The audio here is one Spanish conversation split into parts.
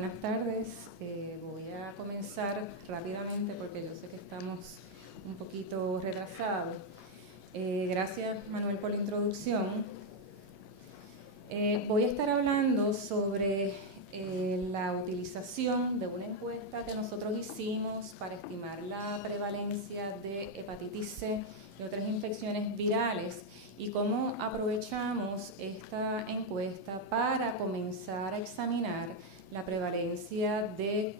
buenas tardes. Voy a comenzar rápidamente porque yo sé que estamos un poquito retrasados. Gracias, Manuel, por la introducción. Voy a estar hablando sobre la utilización de una encuesta que nosotros hicimos para estimar la prevalencia de hepatitis C y otras infecciones virales y cómo aprovechamos esta encuesta para comenzar a examinar la prevalencia de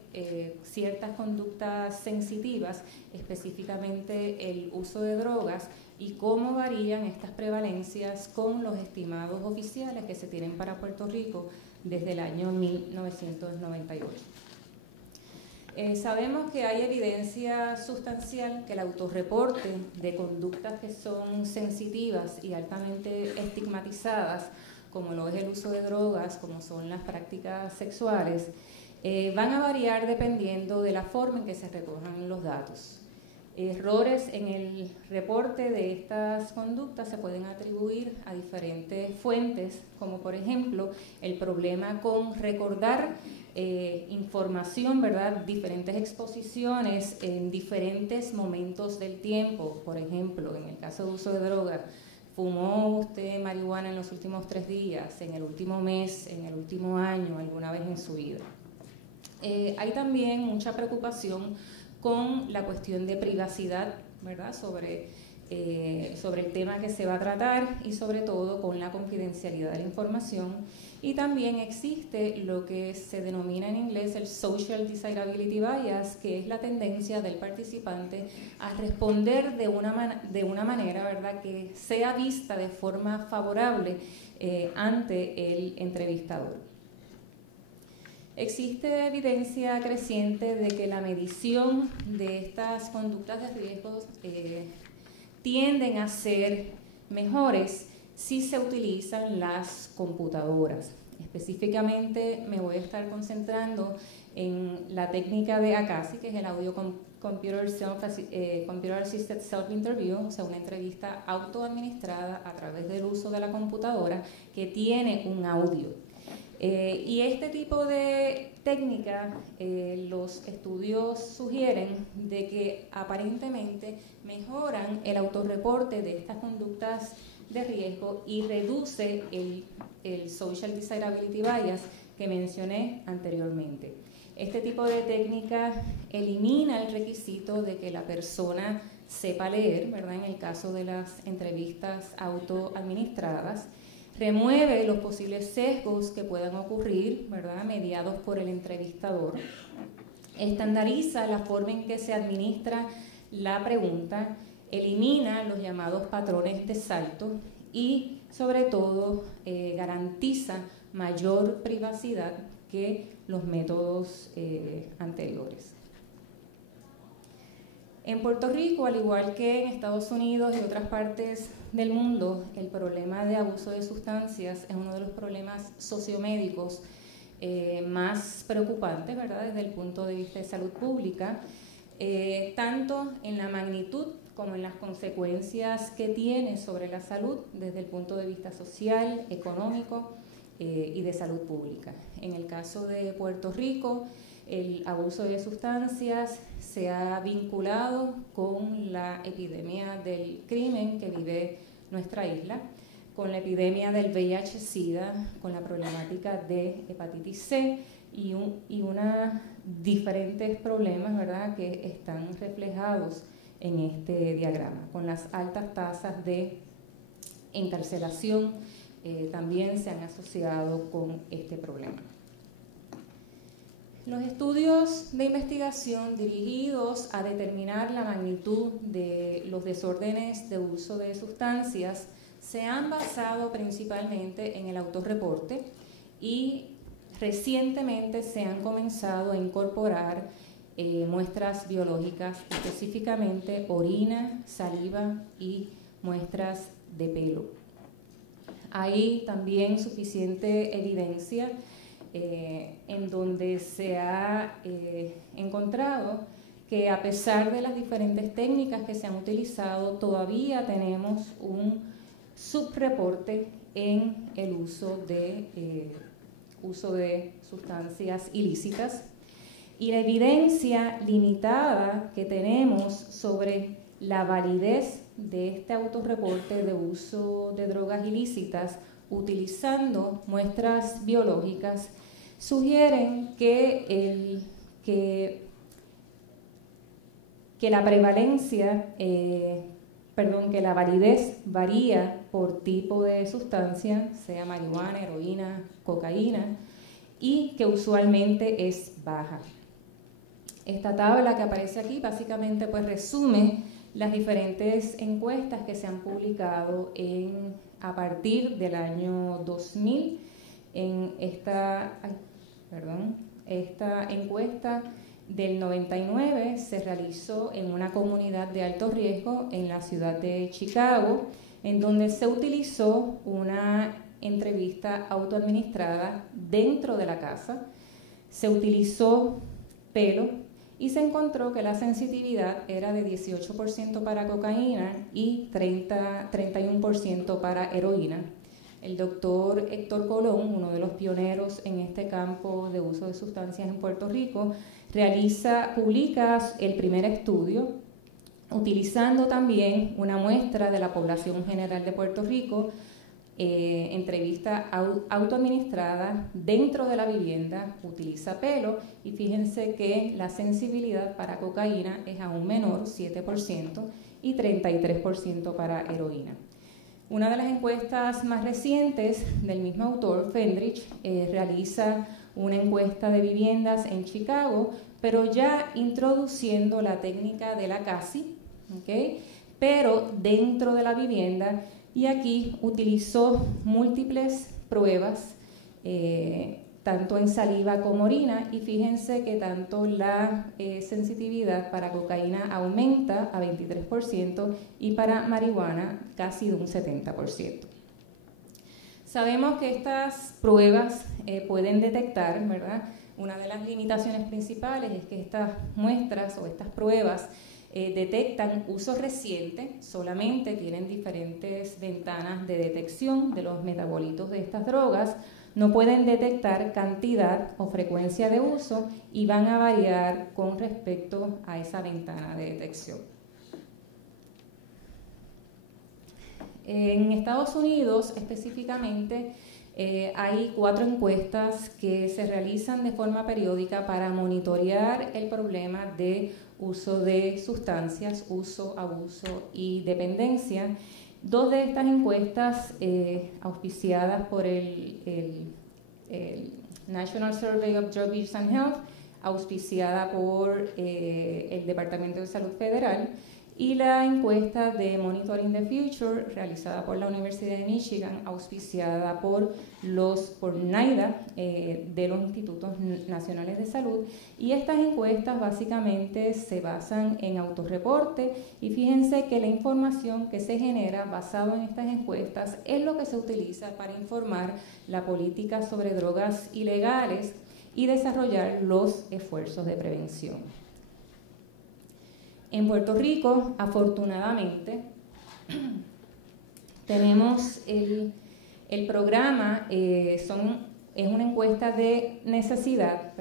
ciertas conductas sensitivas, específicamente el uso de drogas, y cómo varían estas prevalencias con los estimados oficiales que se tienen para Puerto Rico desde el año 1998. Sabemos que hay evidencia sustancial que el autorreporte de conductas que son sensitivas y altamente estigmatizadas, como lo es el uso de drogas, como son las prácticas sexuales, van a variar dependiendo de la forma en que se recojan los datos. Errores en el reporte de estas conductas se pueden atribuir a diferentes fuentes, como por ejemplo el problema con recordar información, ¿verdad? Diferentes exposiciones en diferentes momentos del tiempo. Por ejemplo, en el caso de uso de droga, ¿fumó usted marihuana en los últimos 3 días, en el último mes, en el último año, alguna vez en su vida? Hay también mucha preocupación con la cuestión de privacidad, ¿verdad? Sobre el tema que se va a tratar y sobre todo con la confidencialidad de la información. Y también existe lo que se denomina en inglés el Social Desirability Bias, que es la tendencia del participante a responder de una manera, ¿verdad?, que sea vista de forma favorable ante el entrevistador. Existe evidencia creciente de que la medición de estas conductas de riesgos tienden a ser mejores si se utilizan las computadoras. Específicamente me voy a estar concentrando en la técnica de ACASI, que es el Audio Computer Assisted Self-Interview, o sea, una entrevista autoadministrada a través del uso de la computadora que tiene un audio. Y este tipo de técnica, los estudios sugieren de que aparentemente mejoran el autorreporte de estas conductas de riesgo y reduce el Social Desirability Bias que mencioné anteriormente. Este tipo de técnica elimina el requisito de que la persona sepa leer, ¿verdad?, en el caso de las entrevistas autoadministradas. Remueve los posibles sesgos que puedan ocurrir, ¿verdad?, mediados por el entrevistador. Estandariza la forma en que se administra la pregunta, elimina los llamados patrones de salto y, sobre todo, garantiza mayor privacidad que los métodos anteriores. En Puerto Rico, al igual que en Estados Unidos y otras partes del mundo, el problema de abuso de sustancias es uno de los problemas sociomédicos más preocupantes, ¿verdad?, desde el punto de vista de salud pública, tanto en la magnitud como en las consecuencias que tiene sobre la salud desde el punto de vista social, económico y de salud pública. En el caso de Puerto Rico, el abuso de sustancias se ha vinculado con la epidemia del crimen que vive nuestra isla, con la epidemia del VIH-Sida, con la problemática de hepatitis C y unos diferentes problemas, ¿verdad?, que están reflejados en este diagrama, con las altas tasas de encarcelación también se han asociado con este problema. Los estudios de investigación dirigidos a determinar la magnitud de los desórdenes de uso de sustancias se han basado principalmente en el autorreporte y recientemente se han comenzado a incorporar muestras biológicas, específicamente orina, saliva y muestras de pelo. Hay también suficiente evidencia en donde se ha encontrado que a pesar de las diferentes técnicas que se han utilizado, todavía tenemos un subreporte en el uso de uso de sustancias ilícitas, y la evidencia limitada que tenemos sobre la validez de este autorreporte de uso de drogas ilícitas utilizando muestras biológicas sugieren que la prevalencia, que la validez varía por tipo de sustancia, sea marihuana, heroína, cocaína, y que usualmente es baja. Esta tabla que aparece aquí básicamente pues resume las diferentes encuestas que se han publicado a partir del año 2000. En esta encuesta del 99 se realizó en una comunidad de alto riesgo en la ciudad de Chicago, en donde se utilizó una entrevista autoadministrada dentro de la casa, se utilizó pelo y se encontró que la sensitividad era de 18% para cocaína y 31% para heroína. El doctor Héctor Colón, uno de los pioneros en este campo de uso de sustancias en Puerto Rico, publica el primer estudio utilizando también una muestra de la población general de Puerto Rico, entrevista autoadministrada dentro de la vivienda, utiliza pelo, y fíjense que la sensibilidad para cocaína es aún menor, 7%, y 33% para heroína. Una de las encuestas más recientes del mismo autor, Fendrich, realiza una encuesta de viviendas en Chicago, pero ya introduciendo la técnica de la CASI, ¿okay? Pero dentro de la vivienda, y aquí utilizó múltiples pruebas, tanto en saliva como orina, y fíjense que tanto la sensitividad para cocaína aumenta a 23% y para marihuana casi de un 70%. Sabemos que estas pruebas pueden detectar, ¿verdad? Una de las limitaciones principales es que estas muestras o estas pruebas detectan uso reciente, solamente tienen diferentes ventanas de detección de los metabolitos de estas drogas, no pueden detectar cantidad o frecuencia de uso y van a variar con respecto a esa ventana de detección. En Estados Unidos específicamente hay 4 encuestas que se realizan de forma periódica para monitorear el problema de uso de sustancias, uso, abuso y dependencia. 2 de estas encuestas auspiciadas por el National Survey of Drug Use and Health, auspiciada por el Departamento de Salud Federal, y la encuesta de Monitoring the Future, realizada por la Universidad de Michigan, auspiciada por NIDA, de los Institutos Nacionales de Salud. Y estas encuestas básicamente se basan en autorreporte, y fíjense que la información que se genera basado en estas encuestas es lo que se utiliza para informar la política sobre drogas ilegales y desarrollar los esfuerzos de prevención. En Puerto Rico, afortunadamente, tenemos el programa, es una encuesta de necesidad,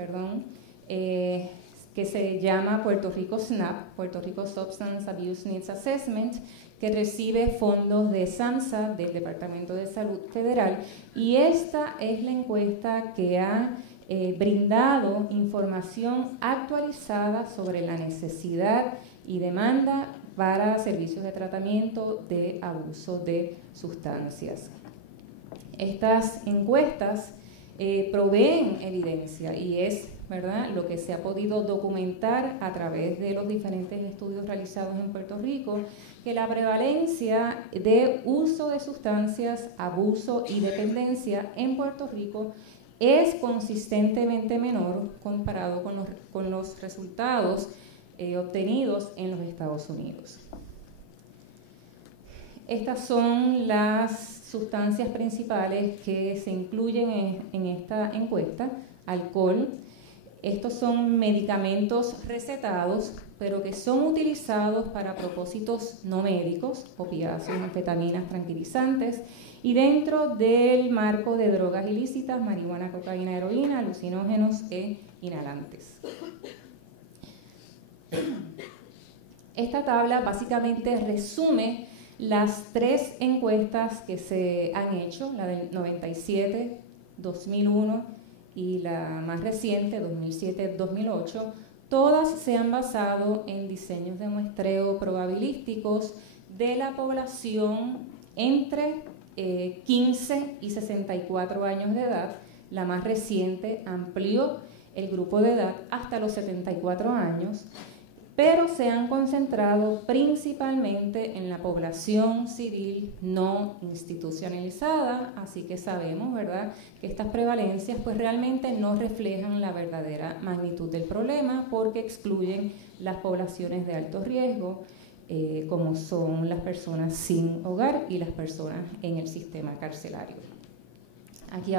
que se llama Puerto Rico SNAP, Puerto Rico Substance Abuse Needs Assessment, que recibe fondos de SAMHSA, del Departamento de Salud Federal, y esta es la encuesta que ha brindado información actualizada sobre la necesidad y demanda para servicios de tratamiento de abuso de sustancias. Estas encuestas proveen evidencia y es, ¿verdad?, lo que se ha podido documentar a través de los diferentes estudios realizados en Puerto Rico, que la prevalencia de uso de sustancias, abuso y dependencia en Puerto Rico es consistentemente menor comparado con los resultados obtenidos en los Estados Unidos. Estas son las sustancias principales que se incluyen en esta encuesta: alcohol. Estos son medicamentos recetados, pero que son utilizados para propósitos no médicos, opiáceos, anfetaminas, tranquilizantes, y dentro del marco de drogas ilícitas, marihuana, cocaína, heroína, alucinógenos e inhalantes. Esta tabla básicamente resume las 3 encuestas que se han hecho, la del 97, 2001 y la más reciente, 2007-2008. Todas se han basado en diseños de muestreo probabilísticos de la población entre 15 y 64 años de edad. La más reciente amplió el grupo de edad hasta los 74 años, pero se han concentrado principalmente en la población civil no institucionalizada, así que sabemos, ¿verdad?, que estas prevalencias pues realmente no reflejan la verdadera magnitud del problema porque excluyen las poblaciones de alto riesgo, como son las personas sin hogar y las personas en el sistema carcelario. Aquí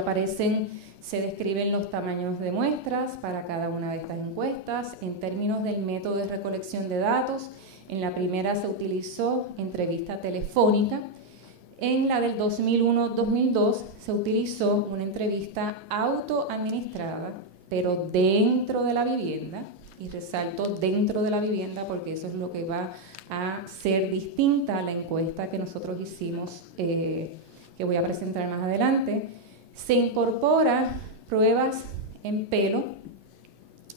se describen los tamaños de muestras para cada una de estas encuestas. En términos del método de recolección de datos, en la primera se utilizó entrevista telefónica. En la del 2001-2002 se utilizó una entrevista autoadministrada, pero dentro de la vivienda, y resalto dentro de la vivienda porque eso es lo que va a ser distinta a la encuesta que nosotros hicimos, que voy a presentar más adelante. Se incorpora pruebas en pelo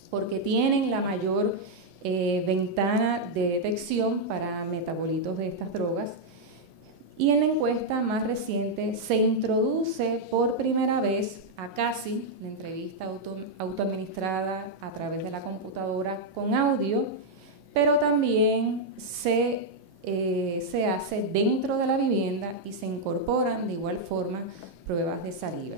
porque tienen la mayor ventana de detección para metabolitos de estas drogas. Y en la encuesta más reciente se introduce por primera vez a CASI, la entrevista autoadministrada a través de la computadora con audio, pero también se hace dentro de la vivienda y se incorporan de igual forma pruebas de saliva.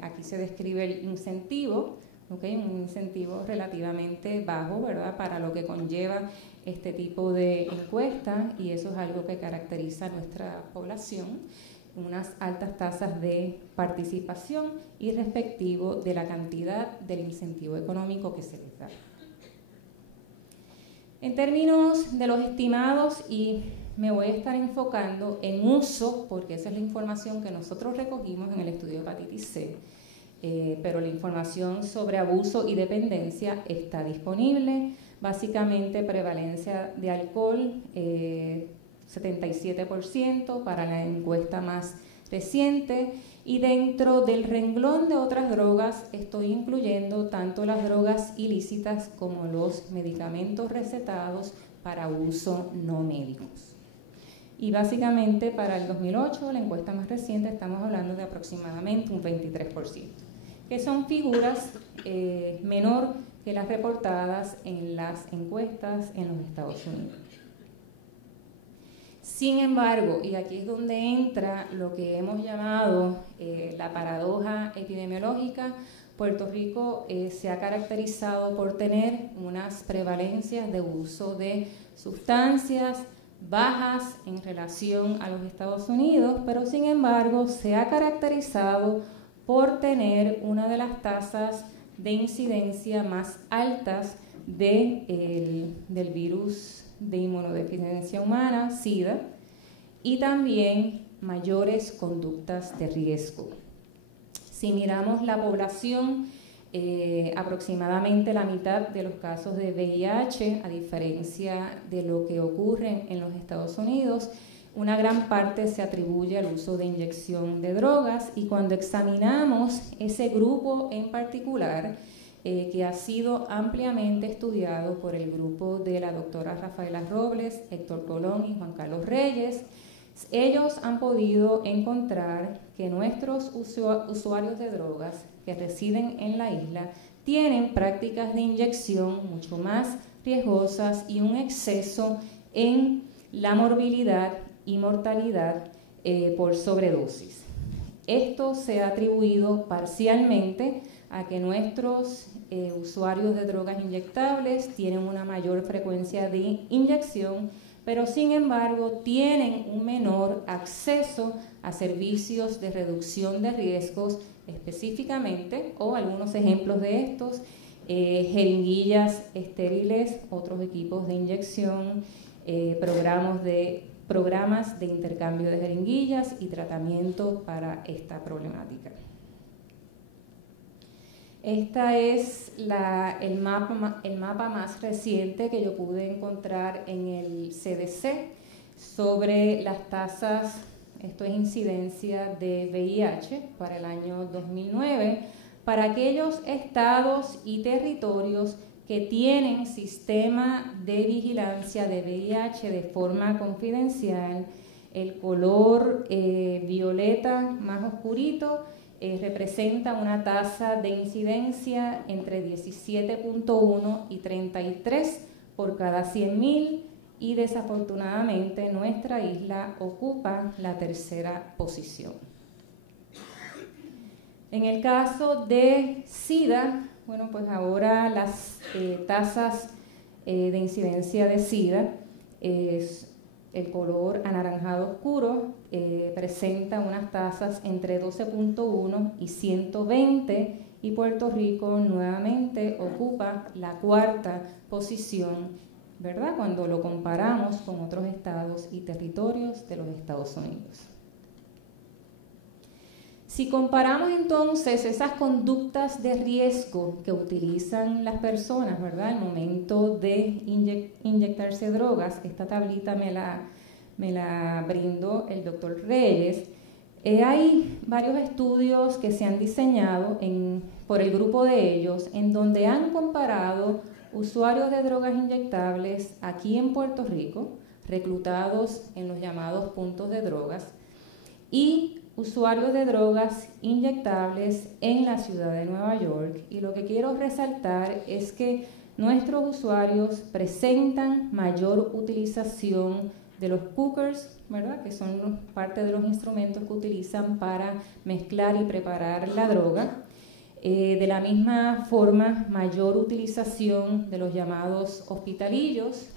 Aquí se describe el incentivo, ¿okay? Un incentivo relativamente bajo, ¿verdad?, para lo que conlleva este tipo de encuesta, y eso es algo que caracteriza a nuestra población, unas altas tasas de participación y respectivo de la cantidad del incentivo económico que se les da. En términos de los estimados, y me voy a estar enfocando en uso, porque esa es la información que nosotros recogimos en el estudio de hepatitis C, pero la información sobre abuso y dependencia está disponible. Básicamente prevalencia de alcohol, 77% para la encuesta más reciente, y dentro del renglón de otras drogas estoy incluyendo tanto las drogas ilícitas como los medicamentos recetados para uso no médicos. Y básicamente para el 2008, la encuesta más reciente, estamos hablando de aproximadamente un 23%, que son figuras menor que las reportadas en las encuestas en los Estados Unidos. Sin embargo, y aquí es donde entra lo que hemos llamado la paradoja epidemiológica, Puerto Rico se ha caracterizado por tener unas prevalencias de uso de sustancias bajas en relación a los Estados Unidos, pero sin embargo se ha caracterizado por tener una de las tasas de incidencia más altas del virus de inmunodeficiencia humana, SIDA, y también mayores conductas de riesgo. Si miramos la población, aproximadamente la mitad de los casos de VIH, a diferencia de lo que ocurre en los Estados Unidos, una gran parte se atribuye al uso de inyección de drogas, y cuando examinamos ese grupo en particular, que ha sido ampliamente estudiado por el grupo de la doctora Rafaela Robles, Héctor Colón y Juan Carlos Reyes, ellos han podido encontrar que nuestros usuarios de drogas que residen en la isla tienen prácticas de inyección mucho más riesgosas y un exceso en la morbilidad y mortalidad por sobredosis. Esto se ha atribuido parcialmente a que nuestros usuarios de drogas inyectables tienen una mayor frecuencia de inyección, pero sin embargo tienen un menor acceso a servicios de reducción de riesgos específicamente, o algunos ejemplos de estos, jeringuillas estériles, otros equipos de inyección, programas de programas de intercambio de jeringuillas y tratamiento para esta problemática. Este es el mapa más reciente que yo pude encontrar en el CDC sobre las tasas, esto es incidencia de VIH para el año 2009, para aquellos estados y territorios que tienen sistema de vigilancia de VIH de forma confidencial. El color violeta más oscurito representa una tasa de incidencia entre 17.1 y 33 por cada 100.000 y desafortunadamente nuestra isla ocupa la tercera posición. En el caso de SIDA, bueno, pues ahora las tasas de incidencia de SIDA es el color anaranjado oscuro, presenta unas tasas entre 12.1 y 120 y Puerto Rico nuevamente ocupa la cuarta posición, ¿verdad?, cuando lo comparamos con otros estados y territorios de los Estados Unidos. Si comparamos entonces esas conductas de riesgo que utilizan las personas, ¿verdad?, al momento de inyectarse drogas, esta tablita me la brindó el doctor Reyes. Hay varios estudios que se han diseñado por el grupo de ellos en donde han comparado usuarios de drogas inyectables aquí en Puerto Rico, reclutados en los llamados puntos de drogas, y usuarios de drogas inyectables en la ciudad de Nueva York. Y lo que quiero resaltar es que nuestros usuarios presentan mayor utilización de los cookers, ¿verdad?, que son parte de los instrumentos que utilizan para mezclar y preparar la droga. De la misma forma, mayor utilización de los llamados hospitalillos,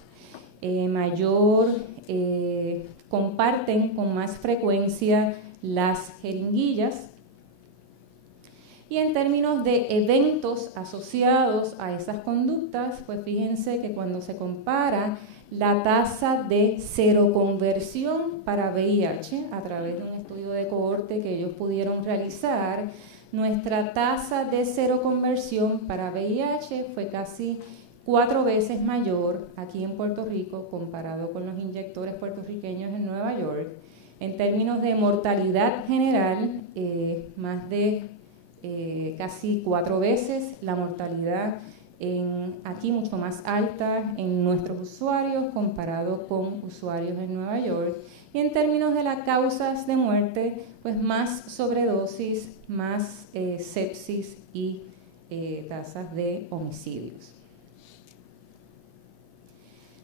comparten con más frecuencia las jeringuillas. Y en términos de eventos asociados a esas conductas, pues fíjense que cuando se compara la tasa de seroconversión para VIH a través de un estudio de cohorte que ellos pudieron realizar, nuestra tasa de seroconversión para VIH fue casi 4 veces mayor aquí en Puerto Rico comparado con los inyectores puertorriqueños en Nueva York. En términos de mortalidad general, más de casi 4 veces la mortalidad aquí mucho más alta en nuestros usuarios comparado con usuarios en Nueva York. Y en términos de las causas de muerte, pues más sobredosis, más sepsis y tasas de homicidios.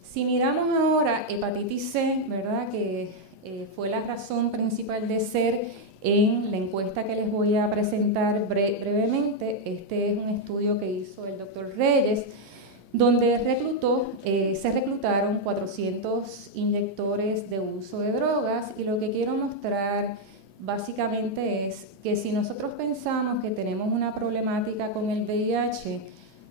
Si miramos ahora hepatitis C, ¿verdad?, que fue la razón principal de ser en la encuesta que les voy a presentar brevemente. Este es un estudio que hizo el doctor Reyes, donde se reclutaron 400 inyectores de uso de drogas, y lo que quiero mostrar básicamente es que si nosotros pensamos que tenemos una problemática con el VIH,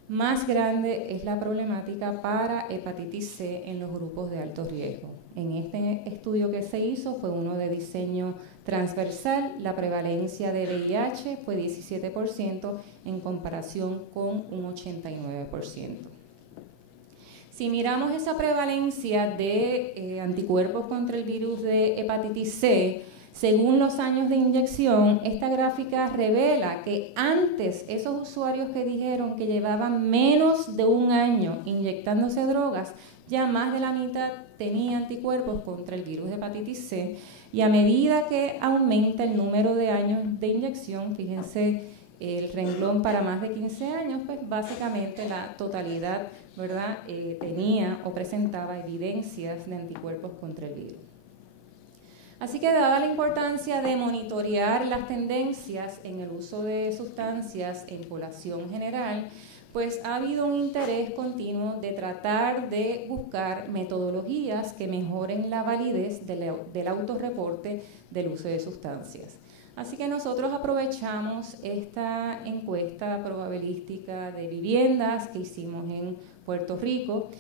más grande es la problemática para hepatitis C en los grupos de alto riesgo. En este estudio que se hizo, fue uno de diseño transversal, la prevalencia de VIH fue 17% en comparación con un 89%. Si miramos esa prevalencia de anticuerpos contra el virus de hepatitis C, según los años de inyección, esta gráfica revela que antes esos usuarios que dijeron que llevaban menos de un año inyectándose drogas, ya más de la mitad tenía anticuerpos contra el virus de hepatitis C, y a medida que aumenta el número de años de inyección, fíjense el renglón para más de 15 años, pues básicamente la totalidad, ¿verdad?, tenía o presentaba evidencias de anticuerpos contra el virus. Así que dada la importancia de monitorear las tendencias en el uso de sustancias en población general, pues ha habido un interés continuo de tratar de buscar metodologías que mejoren la validez del autorreporte del uso de sustancias. Así que nosotros aprovechamos esta encuesta probabilística de viviendas que hicimos en Puerto Rico,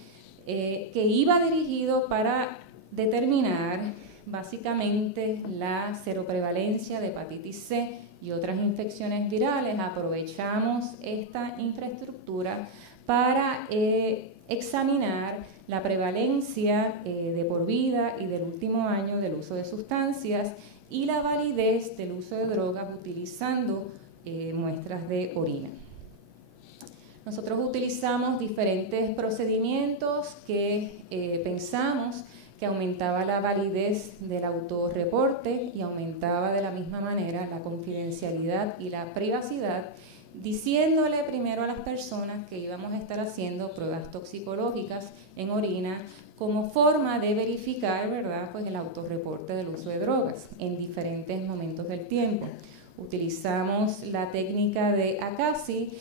que iba dirigido para determinar básicamente la seroprevalencia de hepatitis C y otras infecciones virales. Aprovechamos esta infraestructura para examinar la prevalencia de por vida y del último año del uso de sustancias y la validez del uso de drogas utilizando muestras de orina. Nosotros utilizamos diferentes procedimientos que pensamos que aumentaba la validez del autorreporte y aumentaba de la misma manera la confidencialidad y la privacidad, diciéndole primero a las personas que íbamos a estar haciendo pruebas toxicológicas en orina como forma de verificar, ¿verdad?, pues el autorreporte del uso de drogas en diferentes momentos del tiempo. Utilizamos la técnica de Acasi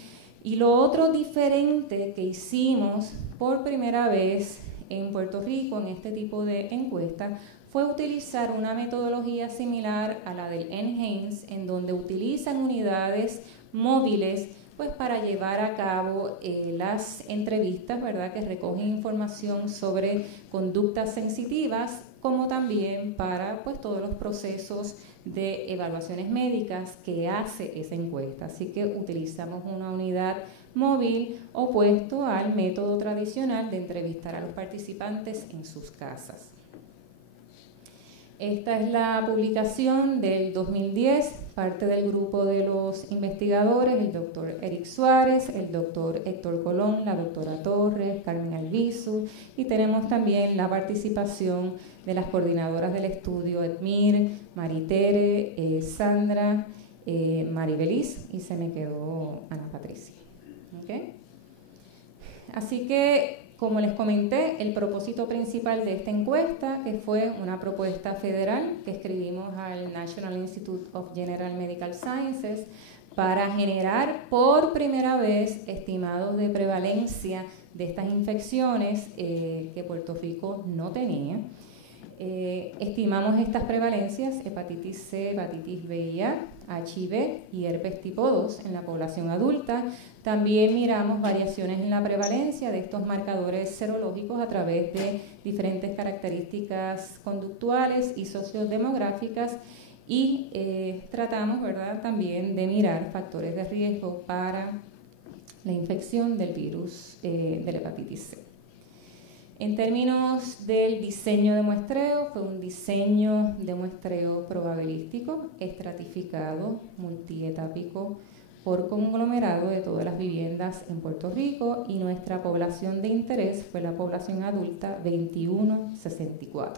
y lo otro diferente que hicimos por primera vez en Puerto Rico en este tipo de encuesta fue utilizar una metodología similar a la del NHANES, en donde utilizan unidades móviles pues para llevar a cabo las entrevistas, ¿verdad?, que recogen información sobre conductas sensitivas, como también para pues todos los procesos de evaluaciones médicas que hace esa encuesta. Así que utilizamos una unidad móvil opuesto al método tradicional de entrevistar a los participantes en sus casas. Esta es la publicación del 2010, parte del grupo de los investigadores, el doctor Eric Suárez, el doctor Héctor Colón, la doctora Torres, Carmen Albizu, y tenemos también la participación de las coordinadoras del estudio, Edmir, Maritere, Sandra, Maribeliz, y se me quedó Ana Patricia. ¿Okay? Así que, como les comenté, el propósito principal de esta encuesta, que fue una propuesta federal que escribimos al National Institute of General Medical Sciences para generar por primera vez estimados de prevalencia de estas infecciones que Puerto Rico no tenía. Estimamos estas prevalencias, hepatitis C, hepatitis VIH, HIV y herpes tipo 2 en la población adulta. También miramos variaciones en la prevalencia de estos marcadores serológicos a través de diferentes características conductuales y sociodemográficas y tratamos, ¿verdad?, también de mirar factores de riesgo para la infección del virus de la hepatitis C. En términos del diseño de muestreo, fue un diseño de muestreo probabilístico, estratificado, multietápico, por conglomerado de todas las viviendas en Puerto Rico, y nuestra población de interés fue la población adulta 21-64.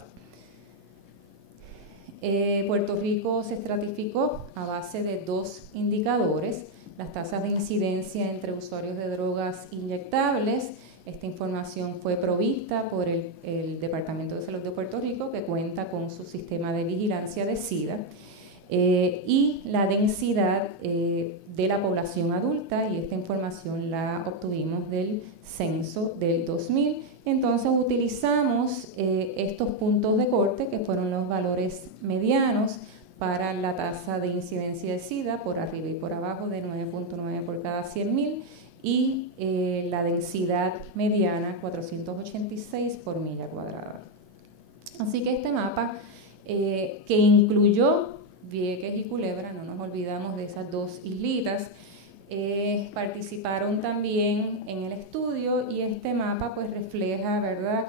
Puerto Rico se estratificó a base de dos indicadores: las tasas de incidencia entre usuarios de drogas inyectables. Esta información fue provista por el Departamento de Salud de Puerto Rico, que cuenta con su sistema de vigilancia de SIDA, y la densidad de la población adulta, y esta información la obtuvimos del censo del 2000. Entonces utilizamos estos puntos de corte, que fueron los valores medianos para la tasa de incidencia de SIDA por arriba y por abajo de 9.9 por cada 100.000, y la densidad mediana 486 por milla cuadrada. Así que este mapa, que incluyó Vieques y Culebra, no nos olvidamos de esas dos islitas, participaron también en el estudio, y este mapa pues refleja, ¿verdad?,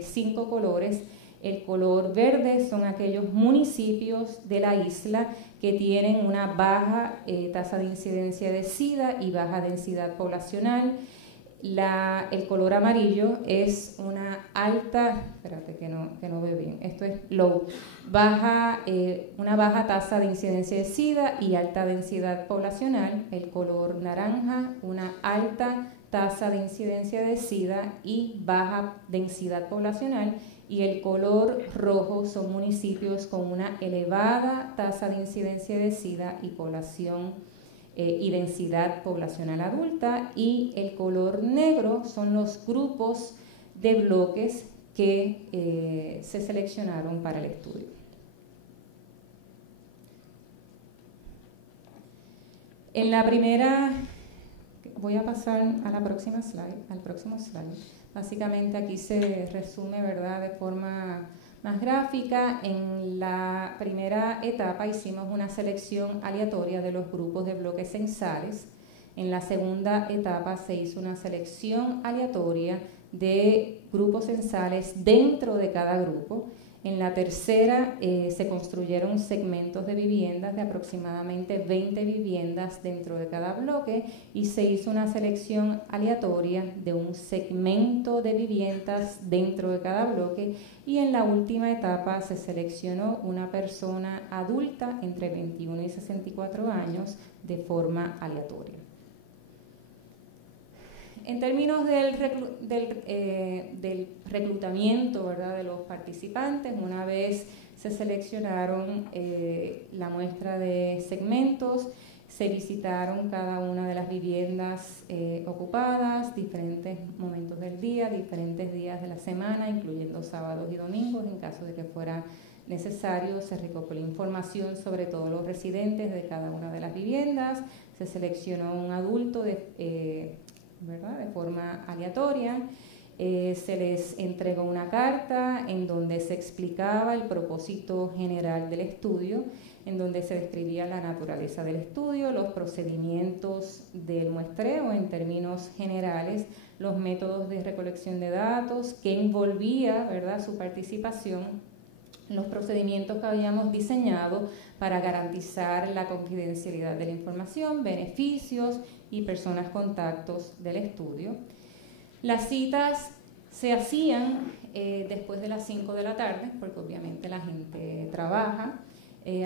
5 colores. El color verde son aquellos municipios de la isla que tienen una baja tasa de incidencia de SIDA y baja densidad poblacional. El color amarillo es una alta, espérate que no veo bien, esto es low, una baja tasa de incidencia de SIDA y alta densidad poblacional. El color naranja, una alta tasa de incidencia de SIDA y baja densidad poblacional. Y el color rojo son municipios con una elevada tasa de incidencia de SIDA y población y densidad poblacional adulta. Y el color negro son los grupos de bloques que se seleccionaron para el estudio. En la primera, voy a pasar a la próxima slide, al próximo slide. Básicamente aquí se resume, ¿verdad?, de forma más gráfica. En la primera etapa hicimos una selección aleatoria de los grupos de bloques censales. En la segunda etapa se hizo una selección aleatoria de grupos censales dentro de cada grupo. En la tercera se construyeron segmentos de viviendas de aproximadamente 20 viviendas dentro de cada bloque y se hizo una selección aleatoria de un segmento de viviendas dentro de cada bloque, y en la última etapa se seleccionó una persona adulta entre 21 y 64 años de forma aleatoria. En términos del reclutamiento, ¿verdad?, de los participantes, una vez se seleccionaron la muestra de segmentos, se visitaron cada una de las viviendas ocupadas, diferentes momentos del día, diferentes días de la semana, incluyendo sábados y domingos. En caso de que fuera necesario, se recopiló información sobre todos los residentes de cada una de las viviendas, se seleccionó un adulto ¿verdad?, de forma aleatoria. Se les entregó una carta en donde se explicaba el propósito general del estudio, en donde se describía la naturaleza del estudio, los procedimientos del muestreo en términos generales, los métodos de recolección de datos, que envolvía, ¿verdad?, su participación, los procedimientos que habíamos diseñado para garantizar la confidencialidad de la información, beneficios y personas contactos del estudio. Las citas se hacían después de las 5 de la tarde, porque obviamente la gente trabaja,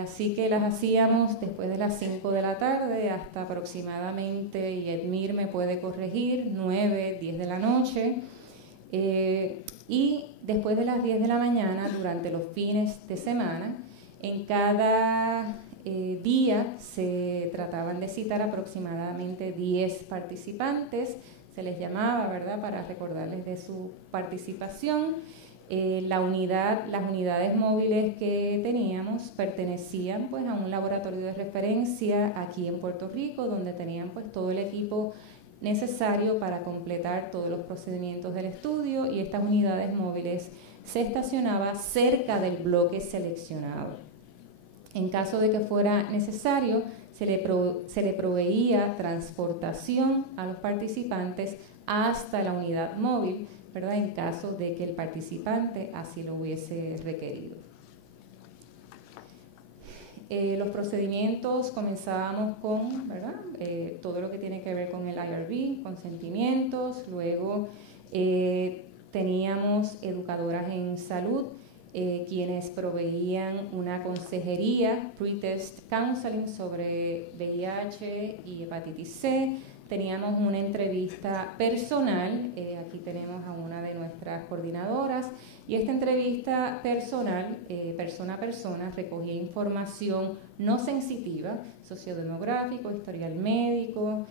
así que las hacíamos después de las 5 de la tarde hasta aproximadamente, y Edmir me puede corregir, 9, 10 de la noche, y después de las 10 de la mañana durante los fines de semana. En cada día se trataban de citar aproximadamente 10 participantes, se les llamaba, ¿verdad?, para recordarles de su participación. Las unidades móviles que teníamos pertenecían pues a un laboratorio de referencia aquí en Puerto Rico, donde tenían pues todo el equipo necesario para completar todos los procedimientos del estudio, y estas unidades móviles se estacionaban cerca del bloque seleccionado. En caso de que fuera necesario, se le proveía transportación a los participantes hasta la unidad móvil, ¿verdad?, en caso de que el participante así lo hubiese requerido. Los procedimientos comenzábamos con, ¿verdad?, todo lo que tiene que ver con el IRB, consentimientos. Luego teníamos educadoras en salud, quienes proveían una consejería, pre-test counseling sobre VIH y hepatitis C. Teníamos una entrevista personal, aquí tenemos a una de nuestras coordinadoras, y esta entrevista personal, persona a persona, recogía información no sensitiva, sociodemográfico, historial médico,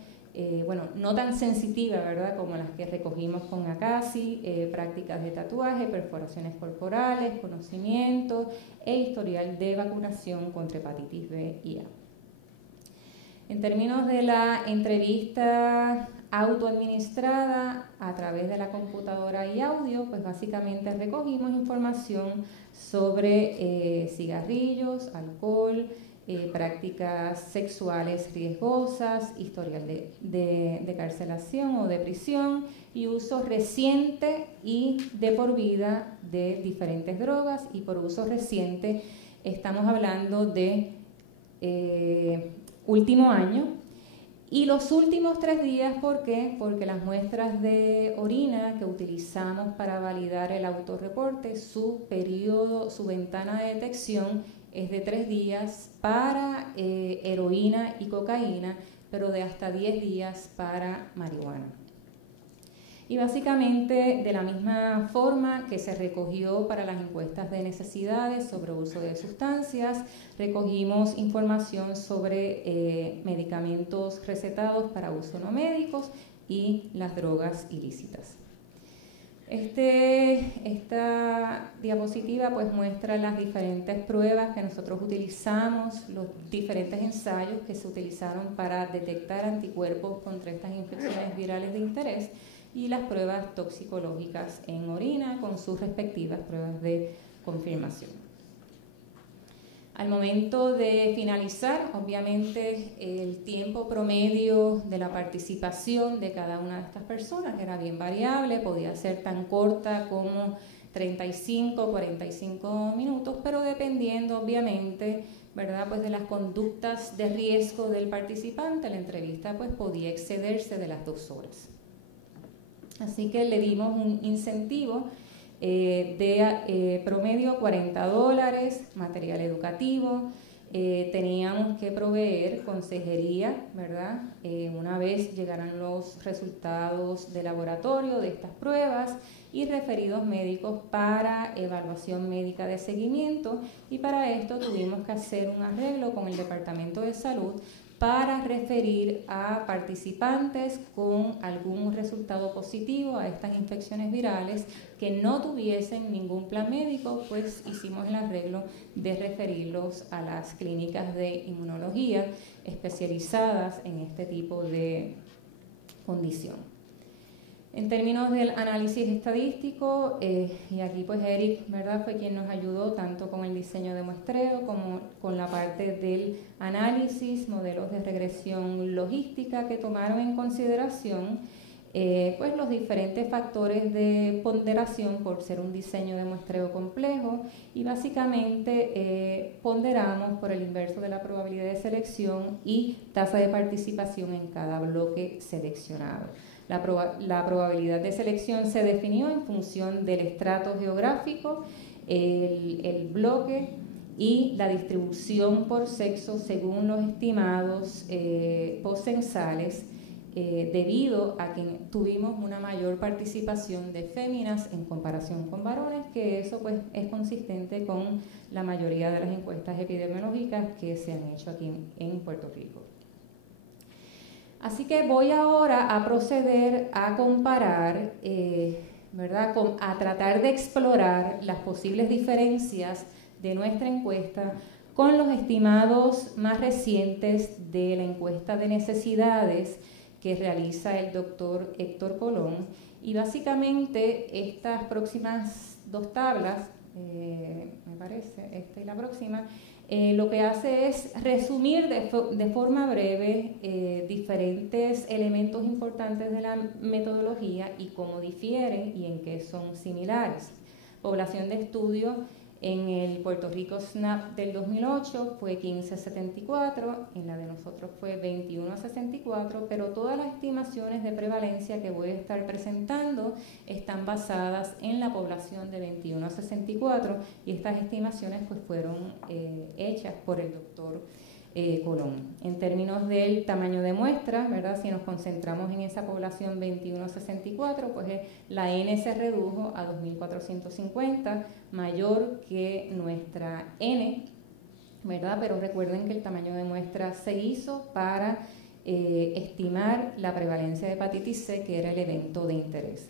bueno, no tan sensitiva, ¿verdad?, como las que recogimos con ACASI, prácticas de tatuaje, perforaciones corporales, conocimiento e historial de vacunación contra hepatitis B y A. En términos de la entrevista autoadministrada a través de la computadora y audio, pues básicamente recogimos información sobre cigarrillos, alcohol, prácticas sexuales riesgosas, historial de carcelación o de prisión y uso reciente y de por vida de diferentes drogas. Y por uso reciente estamos hablando de último año y los últimos 3 días. ¿Por qué? Porque las muestras de orina que utilizamos para validar el autorreporte, su periodo, su ventana de detección es de 3 días para heroína y cocaína, pero de hasta 10 días para marihuana. Y básicamente de la misma forma que se recogió para las encuestas de necesidades sobre uso de sustancias, recogimos información sobre medicamentos recetados para uso no médicos y las drogas ilícitas. Esta diapositiva pues muestra las diferentes pruebas que nosotros utilizamos, los diferentes ensayos que se utilizaron para detectar anticuerpos contra estas infecciones virales de interés, y las pruebas toxicológicas en orina con sus respectivas pruebas de confirmación. Al momento de finalizar, obviamente el tiempo promedio de la participación de cada una de estas personas era bien variable, podía ser tan corta como 35, 45 minutos, pero dependiendo obviamente, ¿verdad?, pues de las conductas de riesgo del participante, la entrevista pues podía excederse de las 2 horas. Así que le dimos un incentivo de promedio $40, material educativo. Teníamos que proveer consejería, ¿verdad? Una vez llegaran los resultados de laboratorio de estas pruebas y referidos médicos para evaluación médica de seguimiento, y para esto tuvimos que hacer un arreglo con el Departamento de Salud para referir a participantes con algún resultado positivo a estas infecciones virales que no tuviesen ningún plan médico, pues hicimos el arreglo de referirlos a las clínicas de inmunología especializadas en este tipo de condición. En términos del análisis estadístico, y aquí pues Eric, ¿verdad?, fue quien nos ayudó tanto con el diseño de muestreo como con la parte del análisis, modelos de regresión logística que tomaron en consideración pues los diferentes factores de ponderación por ser un diseño de muestreo complejo, y básicamente ponderamos por el inverso de la probabilidad de selección y tasa de participación en cada bloque seleccionado. La probabilidad de selección se definió en función del estrato geográfico, el bloque y la distribución por sexo según los estimados postcensales, debido a que tuvimos una mayor participación de féminas en comparación con varones, que eso pues es consistente con la mayoría de las encuestas epidemiológicas que se han hecho aquí en Puerto Rico. Así que voy ahora a proceder a comparar, ¿verdad?, a tratar de explorar las posibles diferencias de nuestra encuesta con los estimados más recientes de la encuesta de necesidades que realiza el doctor Héctor Colón. Y básicamente estas próximas 2 tablas, me parece, esta y la próxima, lo que hace es resumir de forma breve diferentes elementos importantes de la metodología y cómo difieren y en qué son similares. Población de estudio en el Puerto Rico SNAP del 2008 fue 15.74, en la de nosotros fue 21.64, pero todas las estimaciones de prevalencia que voy a estar presentando están basadas en la población de 21.64, y estas estimaciones pues fueron hechas por el doctor Colón. En términos del tamaño de muestra, ¿verdad?, si nos concentramos en esa población 21.64, pues la N se redujo a 2.450, mayor que nuestra N, ¿verdad? Pero recuerden que el tamaño de muestra se hizo para estimar la prevalencia de hepatitis C, que era el evento de interés.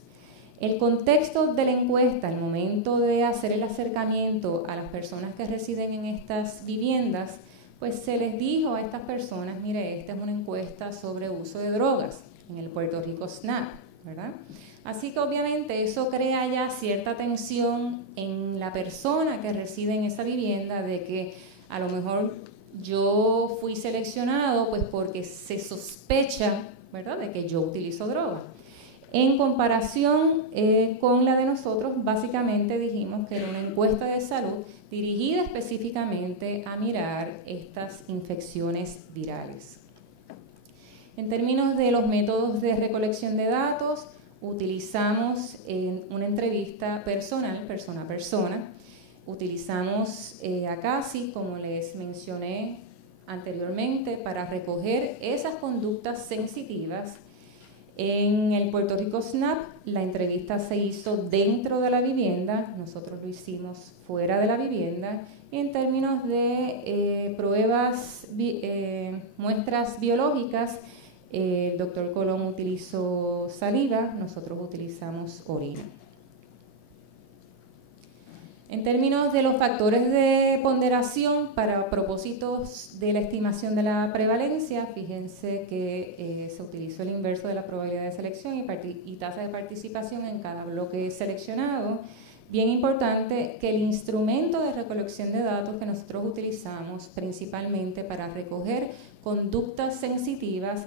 El contexto de la encuesta, al momento de hacer el acercamiento a las personas que residen en estas viviendas, pues se les dijo a estas personas, mire, esta es una encuesta sobre uso de drogas en el Puerto Rico SNAP, ¿verdad? Así que obviamente eso crea ya cierta tensión en la persona que reside en esa vivienda, de que a lo mejor yo fui seleccionado pues porque se sospecha, ¿verdad?, de que yo utilizo droga. En comparación con la de nosotros, básicamente dijimos que era una encuesta de salud dirigida específicamente a mirar estas infecciones virales. En términos de los métodos de recolección de datos, utilizamos una entrevista personal, persona a persona. Utilizamos a CASI, como les mencioné anteriormente, para recoger esas conductas sensitivas. En el Puerto Rico SNAP, la entrevista se hizo dentro de la vivienda, nosotros lo hicimos fuera de la vivienda. En términos de pruebas, muestras biológicas, el doctor Colón utilizó saliva, nosotros utilizamos orina. En términos de los factores de ponderación para propósitos de la estimación de la prevalencia, fíjense que se utilizó el inverso de la probabilidad de selección y tasa de participación en cada bloque seleccionado. Bien importante que el instrumento de recolección de datos que nosotros utilizamos principalmente para recoger conductas sensitivas,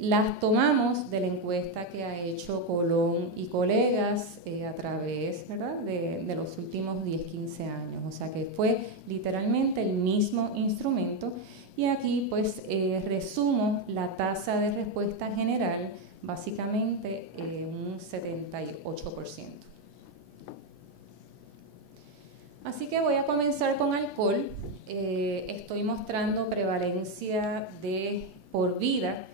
las tomamos de la encuesta que ha hecho Colón y colegas a través, ¿verdad?, de los últimos 10-15 años. O sea que fue literalmente el mismo instrumento. Y aquí pues resumo la tasa de respuesta general, básicamente un 78%. Así que voy a comenzar con alcohol. Estoy mostrando prevalencia por vida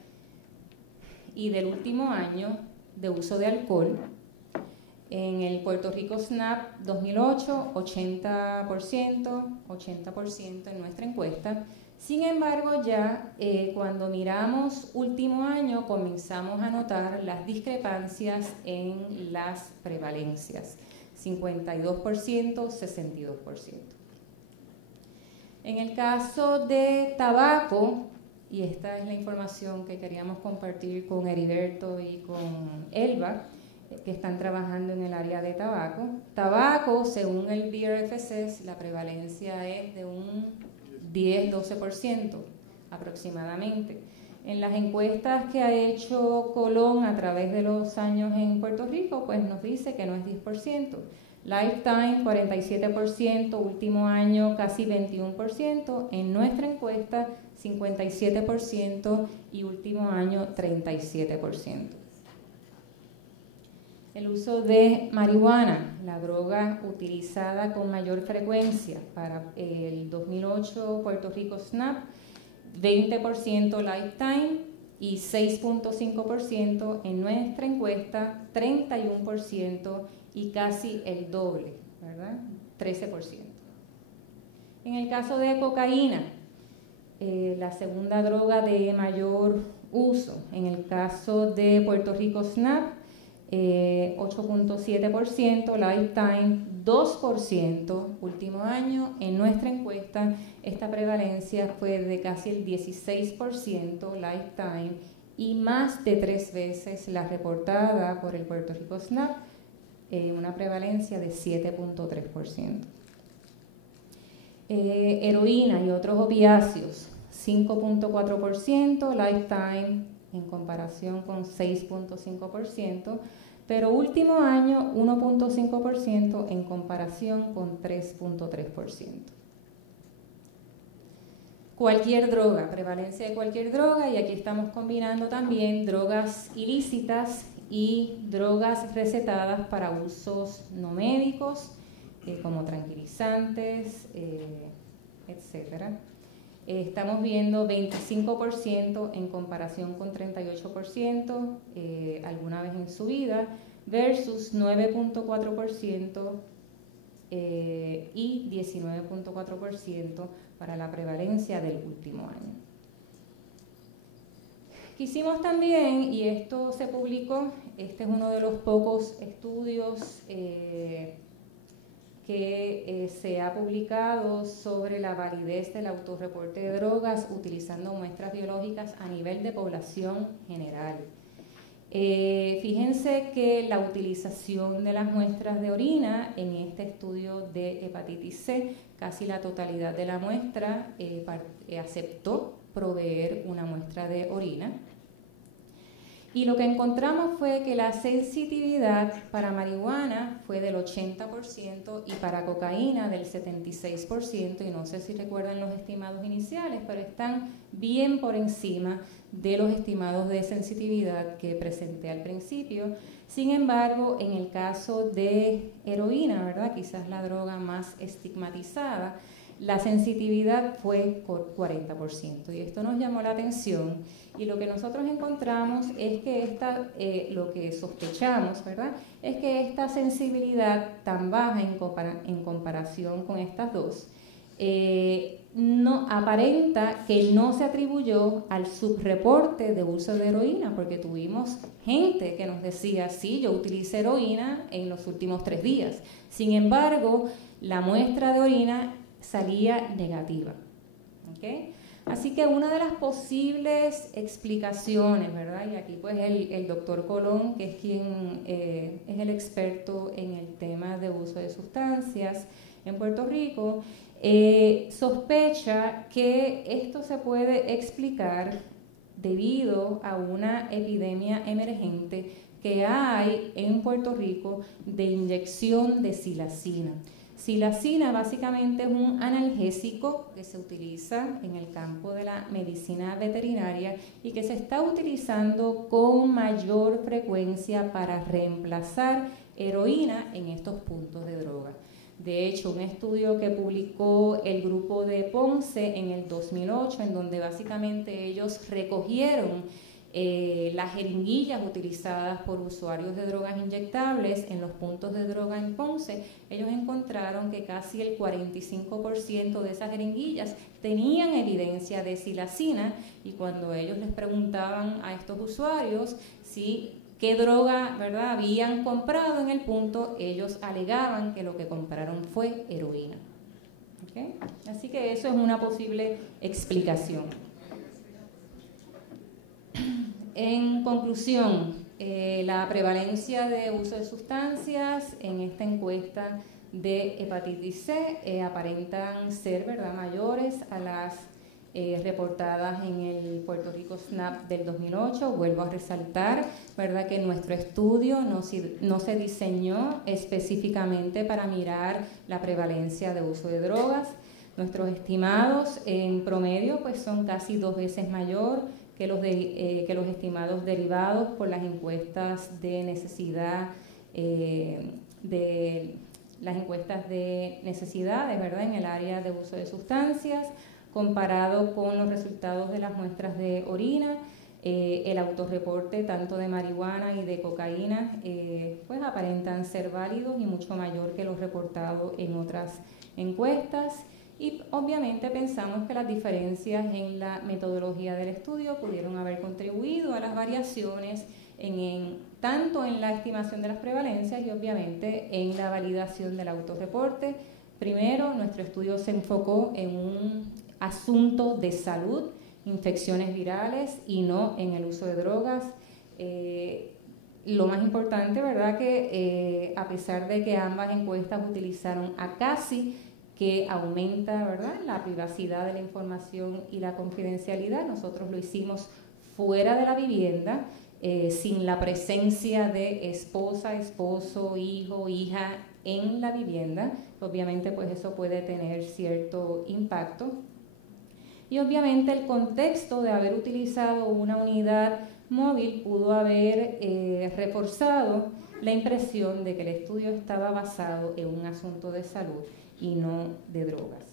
y del último año de uso de alcohol. En el Puerto Rico SNAP 2008, 80% en nuestra encuesta. Sin embargo, ya cuando miramos último año, comenzamos a notar las discrepancias en las prevalencias. 52%, 62%. En el caso de tabaco, y esta es la información que queríamos compartir con Heriberto y con Elba, que están trabajando en el área de tabaco. Tabaco, según el BRFC, la prevalencia es de un 10-12% aproximadamente. En las encuestas que ha hecho Colón a través de los años en Puerto Rico, pues nos dice que no es 10%. Lifetime, 47%, último año casi 21%, en nuestra encuesta 57% y último año 37%. El uso de marihuana, la droga utilizada con mayor frecuencia para el 2008 Puerto Rico SNAP, 20% lifetime y 6.5% en nuestra encuesta, 31% y casi el doble, ¿verdad? 13%. En el caso de cocaína, la segunda droga de mayor uso, en el caso de Puerto Rico SNAP, 8.7%, lifetime 2%, último año. En nuestra encuesta esta prevalencia fue de casi el 16% lifetime y más de 3 veces la reportada por el Puerto Rico SNAP, una prevalencia de 7.3%. Heroína y otros opiáceos, 5.4%, lifetime en comparación con 6.5%, pero último año 1.5% en comparación con 3.3%. Cualquier droga, prevalencia de cualquier droga, y aquí estamos combinando también drogas ilícitas y drogas recetadas para usos no médicos, como tranquilizantes, etcétera. Estamos viendo 25% en comparación con 38% alguna vez en su vida, versus 9.4% y 19.4% para la prevalencia del último año. Quisimos también, y esto se publicó, este es uno de los pocos estudios que se ha publicado sobre la validez del autorreporte de drogas utilizando muestras biológicas a nivel de población general. Fíjense que la utilización de las muestras de orina en este estudio de hepatitis C, casi la totalidad de la muestra aceptó proveer una muestra de orina. Y lo que encontramos fue que la sensitividad para marihuana fue del 80% y para cocaína del 76%, y no sé si recuerdan los estimados iniciales, pero están bien por encima de los estimados de sensitividad que presenté al principio. Sin embargo, en el caso de heroína, ¿verdad?, quizás la droga más estigmatizada, la sensitividad fue por 40%, y esto nos llamó la atención. Y lo que nosotros encontramos es que lo que sospechamos, ¿verdad?, es que esta sensibilidad tan baja en comparación con estas dos, no aparenta que no se atribuyó al subreporte de uso de heroína, porque tuvimos gente que nos decía, sí, yo utilicé heroína en los últimos 3 días. Sin embargo, la muestra de orina salía negativa. ¿Okay? Así que una de las posibles explicaciones, ¿verdad? Y aquí pues el doctor Colón, que es quien es el experto en el tema de uso de sustancias en Puerto Rico, sospecha que esto se puede explicar debido a una epidemia emergente que hay en Puerto Rico de inyección de silacina. Silacina básicamente es un analgésico que se utiliza en el campo de la medicina veterinaria y que se está utilizando con mayor frecuencia para reemplazar heroína en estos puntos de droga. De hecho, un estudio que publicó el grupo de Ponce en el 2008, en donde básicamente ellos recogieron las jeringuillas utilizadas por usuarios de drogas inyectables en los puntos de droga en Ponce, ellos encontraron que casi el 45% de esas jeringuillas tenían evidencia de silacina, y cuando ellos les preguntaban a estos usuarios qué droga, ¿verdad?, habían comprado en el punto, ellos alegaban que lo que compraron fue heroína. ¿Okay? Así que eso es una posible explicación. En conclusión, la prevalencia de uso de sustancias en esta encuesta de hepatitis C aparentan ser, ¿verdad?, mayores a las reportadas en el Puerto Rico SNAP del 2008. Vuelvo a resaltar, ¿verdad?, que nuestro estudio no se diseñó específicamente para mirar la prevalencia de uso de drogas. Nuestros estimados en promedio pues son casi 2 veces mayor que los estimados derivados por las encuestas de necesidad, las encuestas de necesidades, ¿verdad?, en el área de uso de sustancias, comparado con los resultados de las muestras de orina. El autorreporte tanto de marihuana y de cocaína pues aparentan ser válidos y mucho mayor que los reportados en otras encuestas. Y obviamente pensamos que las diferencias en la metodología del estudio pudieron haber contribuido a las variaciones tanto en la estimación de las prevalencias y obviamente en la validación del autorreporte. Primero, nuestro estudio se enfocó en un asunto de salud, infecciones virales, y no en el uso de drogas. Lo más importante, ¿verdad?, que a pesar de que ambas encuestas utilizaron a CASI, que aumenta, ¿verdad?, la privacidad de la información y la confidencialidad, nosotros lo hicimos fuera de la vivienda, sin la presencia de esposa, esposo, hijo, hija en la vivienda. Obviamente pues eso puede tener cierto impacto. Y obviamente el contexto de haber utilizado una unidad móvil pudo haber reforzado la impresión de que el estudio estaba basado en un asunto de salud y no de drogas.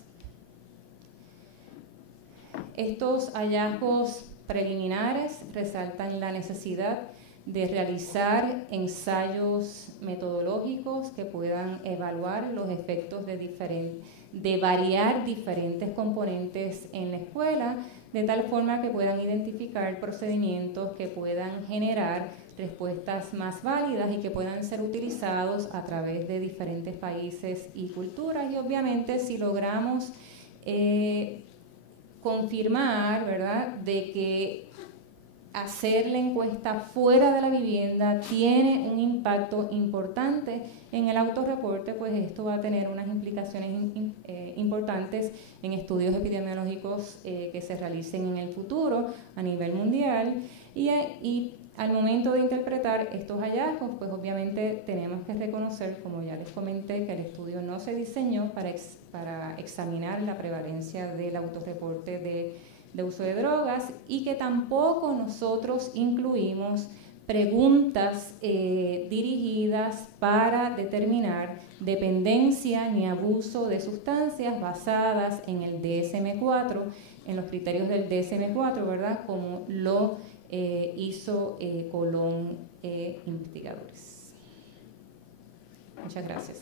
Estos hallazgos preliminares resaltan la necesidad de realizar ensayos metodológicos que puedan evaluar los efectos de variar diferentes componentes en la escuela, de tal forma que puedan identificar procedimientos que puedan generar respuestas más válidas y que puedan ser utilizados a través de diferentes países y culturas. Y obviamente si logramos confirmar, ¿verdad?, de que hacer la encuesta fuera de la vivienda tiene un impacto importante en el autorreporte, pues esto va a tener unas implicaciones importantes en estudios epidemiológicos que se realicen en el futuro a nivel mundial. Y al momento de interpretar estos hallazgos, pues obviamente tenemos que reconocer, como ya les comenté, que el estudio no se diseñó para examinar la prevalencia del autorreporte de uso de drogas, y que tampoco nosotros incluimos preguntas dirigidas para determinar dependencia ni abuso de sustancias basadas en el DSM-4, en los criterios del DSM-4, ¿verdad?, como lo hizo Colón investigadores. Muchas gracias.